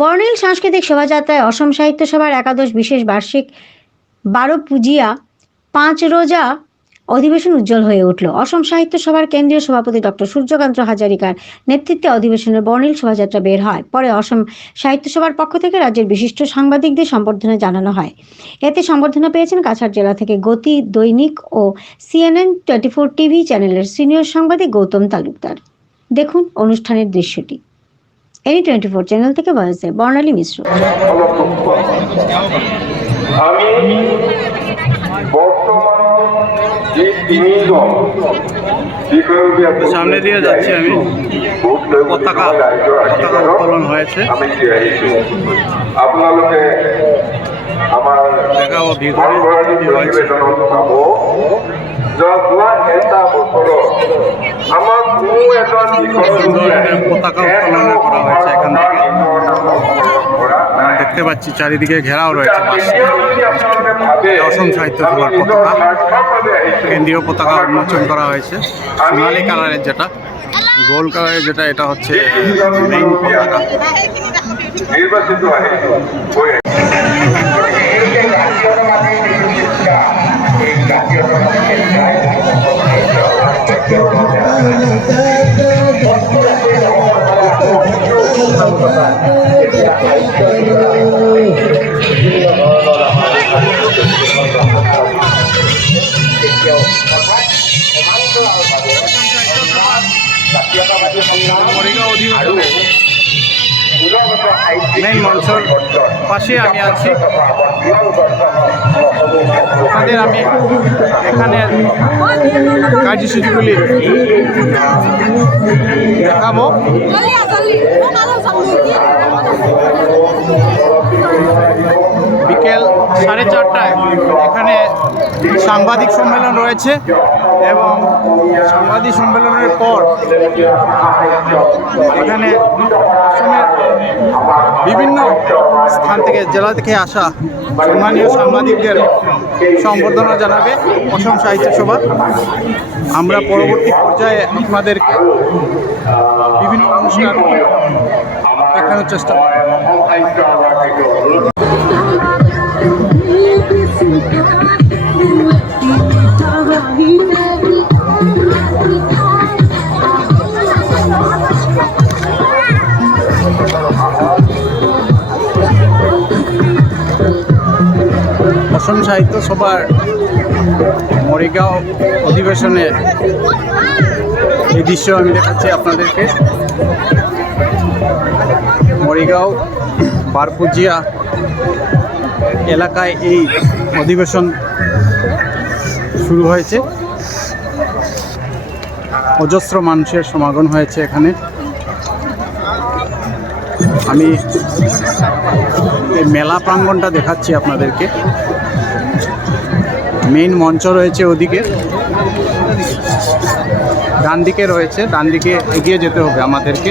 বর্ণিল সাংস্কৃতিক শোভাযাত্রায় অসম সাহিত্য সভার একাদশ বিশেষ বার্ষিক বারো পুজিয়া পাঁচ রোজা অধিবেশন উজ্জ্বল হয়ে উঠল। অসম সাহিত্য সভার কেন্দ্রীয় সভাপতি ডক্টর সূর্যকান্ত হাজারিকার নেতৃত্বে অধিবেশনের বর্ণিল শোভাযাত্রা বের হয়। পরে অসম সাহিত্য সভার পক্ষ থেকে রাজ্যের বিশিষ্ট সাংবাদিকদের সম্বর্ধনা জানানো হয়। এতে সম্বর্ধনা পেয়েছেন কাছাড় জেলা থেকে গতি, দৈনিক ও সিএনএন টোয়েন্টি ফোর টিভি চ্যানেলের সিনিয়র সাংবাদিক গৌতম তালুকদার। দেখুন অনুষ্ঠানের দৃশ্যটি। এনি টোয়েন্টি ফোর চ্যানেল থেকে ভয়েসে বর্ণালী মিশ্র আমি বর্তমান যে তিনজন সামনে দিয়ে যাচ্ছি আমি। পতাকা পতাকা উত্তোলন হয়েছে আমি সুন্দর একটা পতাকা উত্তোলন করা হয়েছে এখান থেকে। দেখতে পাচ্ছি চারিদিকে ঘেরাও রয়েছে। অসম সাহিত্য সভার পতাকা। কেন্দ্রীয় পতাকা উন্মোচন করা হয়েছে। সোনালি কালারের যেটা গোল কালারের যেটা এটা হচ্ছে মেইন পতাকা। নিৰ্বাচিত মেইন মঞ্চর পাশে আমি আছি। তাদের আমি এখানে কার্যসূচিগুলি দেখাবো। সাড়ে চারটায় এখানে সাংবাদিক সম্মেলন রয়েছে এবং সাংবাদিক সম্মেলনের পর এখানে বিভিন্ন স্থান থেকে, জেলা থেকে আসা সম্মানীয় সাংবাদিকদের সম্বর্ধনা জানাবে অসম সাহিত্য সভা। আমরা পরবর্তী পর্যায়ে আপনাদের বিভিন্ন অনুষ্ঠান দেখানোর চেষ্টা অসম সাহিত্য সভার মরিগাঁও অধিবেশনের এই দৃশ্য আমি দেখাচ্ছি আপনাদেরকে। মরিগাঁও বারপুজিয়া এলাকায় এই অধিবেশন শুরু হয়েছে। অজস্র মানুষের সমাগম হয়েছে এখানে। আমি মেলা প্রাঙ্গনটা দেখাচ্ছি আপনাদেরকে। মেইন মঞ্চ রয়েছে ওদিকে। ডান দিকে রয়েছে ডান দিকে এগিয়ে যেতে হবে আমাদেরকে।